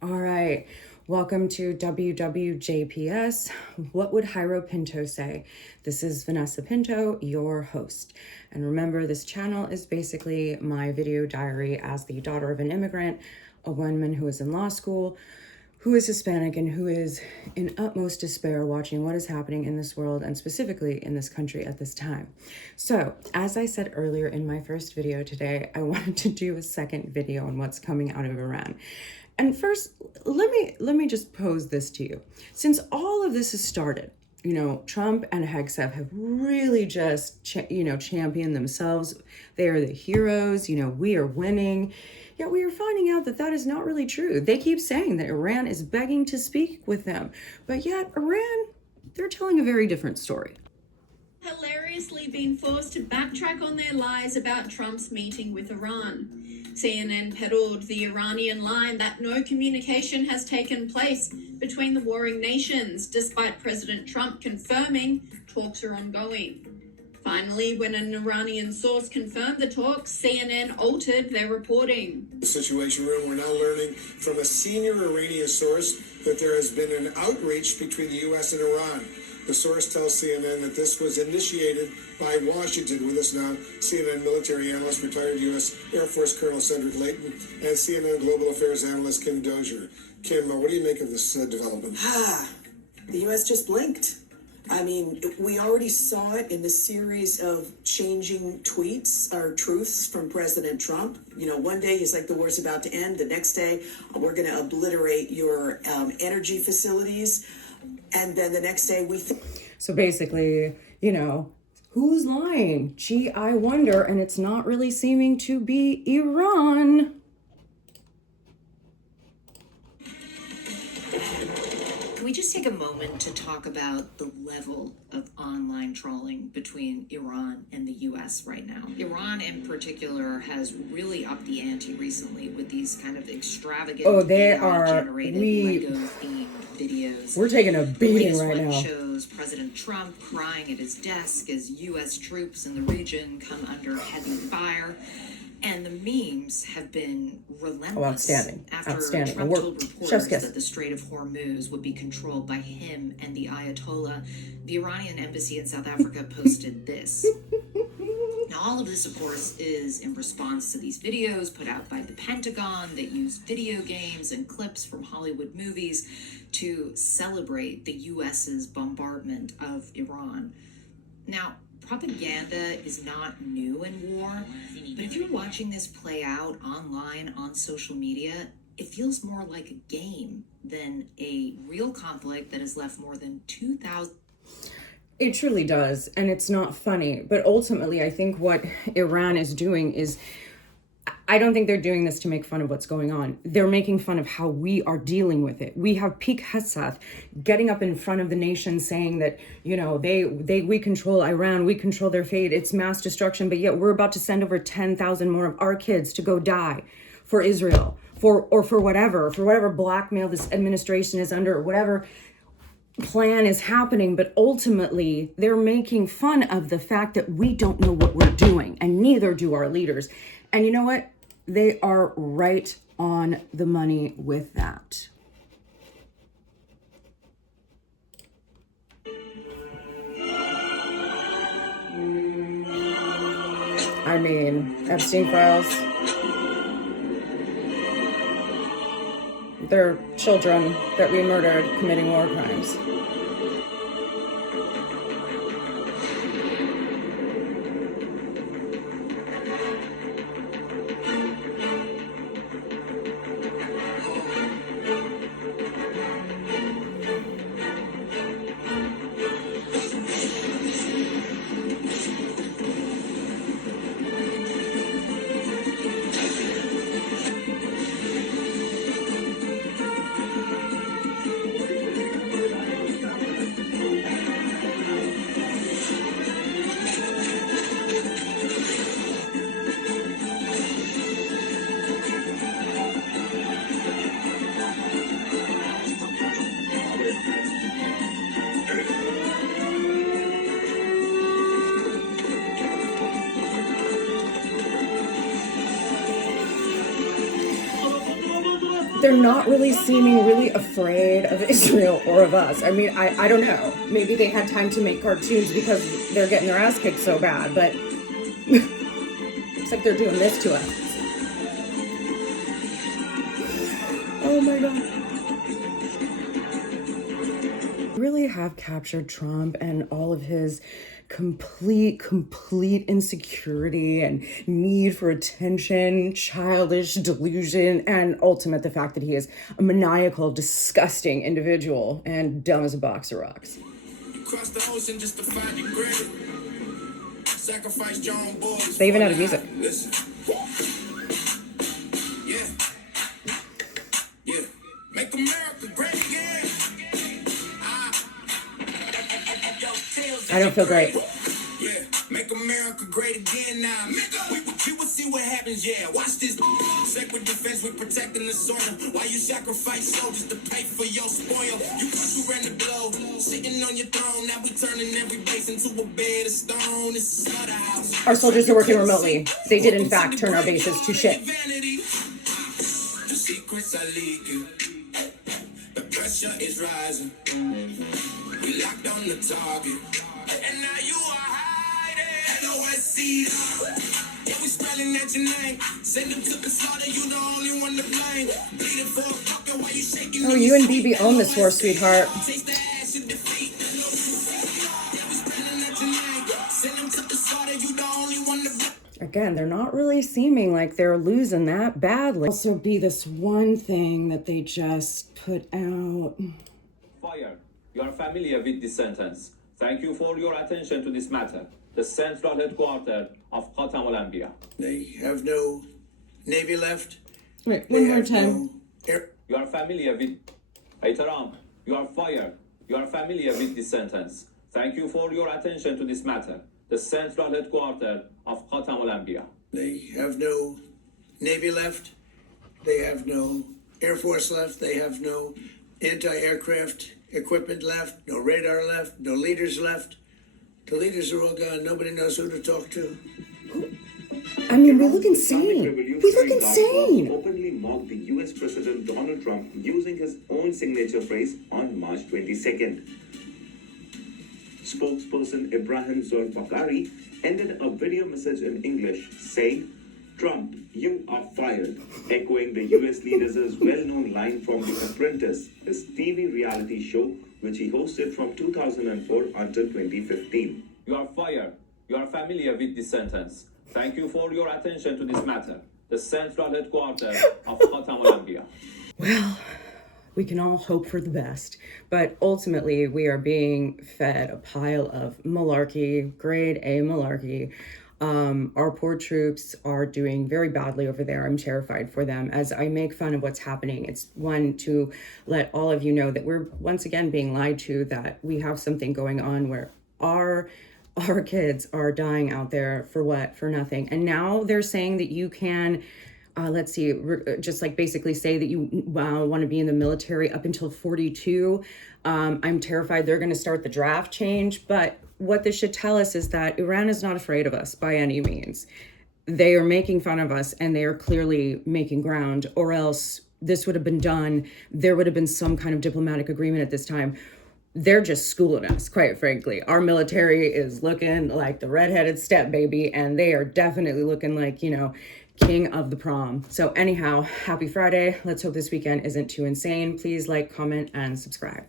All right, welcome to WWJPS. What would Jairo Pinto say? This is Vanessa Pinto, your host. And remember, this channel is basically my video diary as the daughter of an immigrant, a woman who is in law school, who is Hispanic, and who is in utmost despair watching what is happening in this world and specifically in this country at this time. So, as I said earlier in my first video today, I wanted to do a second video on what's coming out of Iran. And first, let me just pose this to you. Since all of this has started, Trump and Hegseth have really just, championed themselves. They are the heroes. We are winning. Yet we are finding out that that is not really true. They keep saying that Iran is begging to speak with them. But yet Iran, they're telling a very different story. Hilariously been forced to backtrack on their lies about Trump's meeting with Iran. CNN peddled the Iranian line that no communication has taken place between the warring nations, despite President Trump confirming talks are ongoing. Finally, when an Iranian source confirmed the talks, CNN altered their reporting. The Situation Room, we're now learning from a senior Iranian source that there has been an outreach between the U.S. and Iran. The source tells CNN that this was initiated by Washington. With us now, CNN military analyst, retired U.S. Air Force Colonel Cedric Leighton, and CNN global affairs analyst Kim Dozier. Kim, what do you make of this development? The U.S. just blinked. I mean, we already saw it in the series of changing tweets or truths from President Trump. One day he's like, the war's about to end. The next day, we're going to obliterate your energy facilities. And then the next day So basically, who's lying? Gee, I wonder. And it's not really seeming to be Iran. Can we just take a moment to talk about the level of online trolling between Iran and the U.S. right now? Iran in particular has really upped the ante recently with these kind of extravagant AI-generated Lego-themed videos. We're taking a beating right now. Shows President Trump crying at his desk as U.S. troops in the region come under heavy fire. And the memes have been relentless. After Trump told reporters that the Strait of Hormuz would be controlled by him and the Ayatollah, the Iranian embassy in South Africa posted this. Now, all of this, of course, is in response to these videos put out by the Pentagon that use video games and clips from Hollywood movies to celebrate the U.S.'s bombardment of Iran. Now, propaganda is not new in war, but if you're watching this play out online on social media, it feels more like a game than a real conflict that has left more than 2,000. It truly does, and it's not funny. But ultimately, I think what Iran is doing is, I don't think they're doing this to make fun of what's going on. They're making fun of how we are dealing with it. We have Peak Hegseth getting up in front of the nation saying that, we control Iran, we control their fate, it's mass destruction, but yet we're about to send over 10,000 more of our kids to go die for Israel, for whatever blackmail this administration is under, or whatever plan is happening. But ultimately, they're making fun of the fact that we don't know what we're doing, and neither do our leaders. And you know what? They are right on the money with that. I mean, Epstein files. They're children that we murdered committing war crimes. they're not really seeming really afraid of Israel or of us. I mean, I don't know. Maybe they had time to make cartoons because they're getting their ass kicked so bad, but it's like they're doing this to us. Oh my God. Really have captured Trump and all of his complete insecurity and need for attention, childish delusion, and ultimate the fact that he is a maniacal, disgusting individual and dumb as a box of rocks. You cross the ocean just to find your grave. Sacrifice your own boys. They even had music. Listen. Yeah. Make America great again. I don't feel great. Yeah, make America great again now. We will see what happens, yeah. Watch this. Sacred defense, we protecting the soil. While you sacrifice soldiers to pay for your spoil. You ran the blow, sitting on your throne. Now we turning every base into a bed of stone. It's a slaughterhouse. Our soldiers are working remotely. They did, in fact, turn our bases to shit. The secrets are leaking. The pressure is rising. We locked on the target. And now you are hiding. LOSC. Yeah, we spelling at your name. Send them to the slaughter. You the only one to blame. Bleeding for a bucket while you shaking. Oh, you and BB own this war, sweetheart. Taste the ass of defeat. Yeah, we spelling at your name. Send them to the slaughter. You the only one to blame. Again, they're not really seeming like they're losing that badly. Also be this one thing that they just put out. Fire. You are familiar with this sentence. Thank you for your attention to this matter. The central headquarters of Qatam Olympia. They have no navy left. Wait, one more time. You are familiar with... Ehtaram. You are fired. You are familiar with this sentence. Thank you for your attention to this matter. The central headquarters of Qatam Olympia. They have no navy left. They have no air force left. They have no anti-aircraft equipment left. No radar left. No leaders left. The leaders are all gone. Nobody knows who to talk to. I mean, we look insane. We look insane. Openly mocked the US President Donald Trump using his own signature phrase on March 22nd. Spokesperson Ibrahim Zulfikari ended a video message in English saying, "Trump, you are fired," echoing the US leader's well-known line from The Apprentice, his TV reality show which he hosted from 2004 until 2015. You are fired. You are familiar with this sentence. Thank you for your attention to this matter. The central headquarters of Qatam Olympia. Well, we can all hope for the best, but ultimately we are being fed a pile of malarkey, grade A malarkey. Our poor troops are doing very badly over there. I'm terrified for them. As I make fun of what's happening, it's one to let all of you know that we're once again being lied to, that we have something going on where our kids are dying out there for what? For nothing. And now they're saying that you can, just like basically say that you want to be in the military up until 42. I'm terrified they're going to start the draft change, but what this should tell us is that Iran is not afraid of us by any means. They are making fun of us and they are clearly making ground, or else this would have been done. There would have been some kind of diplomatic agreement at this time. They're just schooling us, quite frankly. Our military is looking like the redheaded stepbaby, and they are definitely looking like, king of the prom. So anyhow, happy Friday. Let's hope this weekend isn't too insane. Please like, comment, and subscribe.